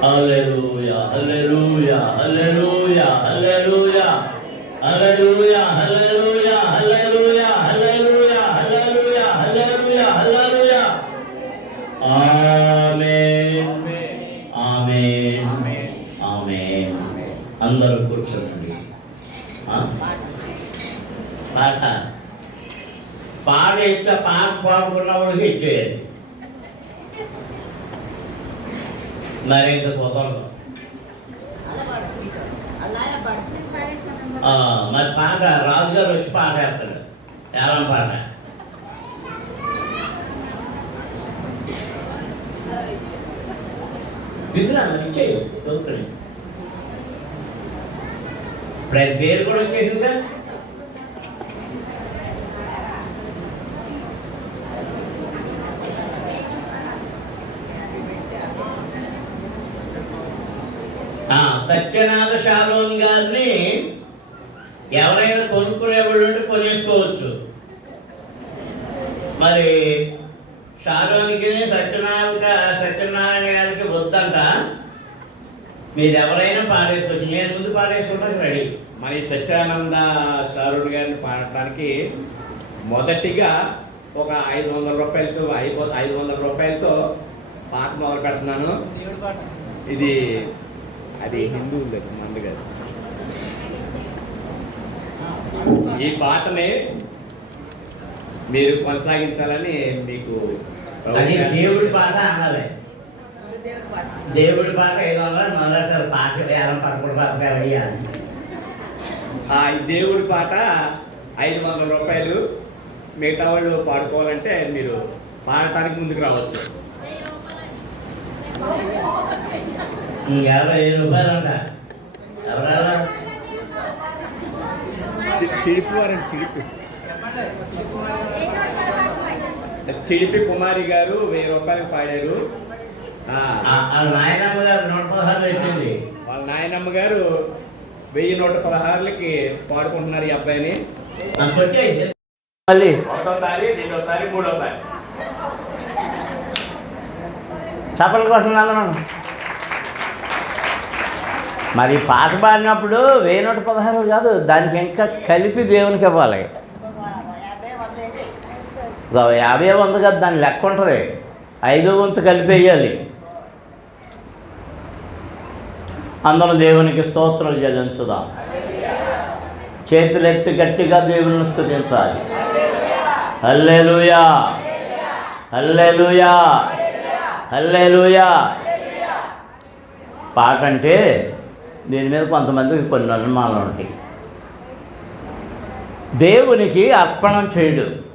Hallelujah, hallelujah, hallelujah, hallelujah, hallelujah, hallelujah, hallelujah, hallelujah, hallelujah, hallelujah, hallelujah. Amen. Amen. Amen. అందరూ కూర్చోండి పాట పాట ఇట్లా పాట పాడుకున్న వాళ్ళకి ఇచ్చేయాలి మ్యారేజ్ ఇంకా మరి పాట రాజుగారు వచ్చి పాట వేస్తాడు. ఏలం పాట. విసురా మరి చదువుకుని ఇప్పుడు పేరు కూడా వచ్చేసిందిగా సత్యనాథ సత్యనారాయణ షాలోన్ గారిని ఎవరైనా కొనుక్కునేవాళ్ళు ఉంటే కొనేసుకోవచ్చు. మరి షాలోనికి సత్యనారాయణ సత్యనారాయణ గారికి వద్దంట. మీరు ఎవరైనా పాడేసుకోవచ్చు నేను ముందు పాడేసుకుంటాను రెడీ. మరి సత్యానంద షారుణ్ గారిని పాడటానికి మొదటిగా ఒక ఐదు వందల రూపాయలతో అయిపో ఐదు వందల రూపాయలతో పాట మొదలు పెడుతున్నాను ఇది అది హిందువులు మంది కాదు. ఈ పాటని మీరు కొనసాగించాలని మీకు అది దేవుడి పాట అనాలి. దేవుడి పాట వందలు మొదలెట్టాలి పాట వేలం పదకొండు పాట వేయాలి. ఆ ఈ దేవుడి పాట ఐదు వందల రూపాయలు మిగతా వాళ్ళు పాడుకోవాలంటే మీరు పాడటానికి ముందుకు రావచ్చు. యాభై ఐదు రూపాయలు అంట ఎవరెవరు చి- చిడిపి కుమారి గారు వెయ్యి రూపాయలకు పాడారు. నాయనమ్మ గారు నూట వాళ్ళ నాయనమ్మ గారు వెయ్యి నూట పదహారులకి పాడుకుంటున్నారు ఈ అబ్బాయిని. మళ్ళీ. ఒకటోసారి రెండోసారి మూడోసారి. చప్పల కోసం అందరం మరి పాట పాడినప్పుడు వెయ్యి నూట పదహారు కాదు దానికి ఇంకా కలిపి దేవునికి ఇవ్వాలి. ఒక యాభై వంద కదా దాని లెక్క ఉంటుంది. ఐదో వంతు కలిపేయాలి అందరం దేవునికి స్తోత్రం చెల్లించుదాం. చేతులెత్తి గట్టిగా దేవుని స్థుతించాలి హల్లెలూయా. హల్లెలూయా. హల్లెలూయా. పాట అంటే దీని మీద కొంతమందికి కొన్ని అనుమానాలు ఉంటాయి. దేవునికి అర్పణం చేయడు.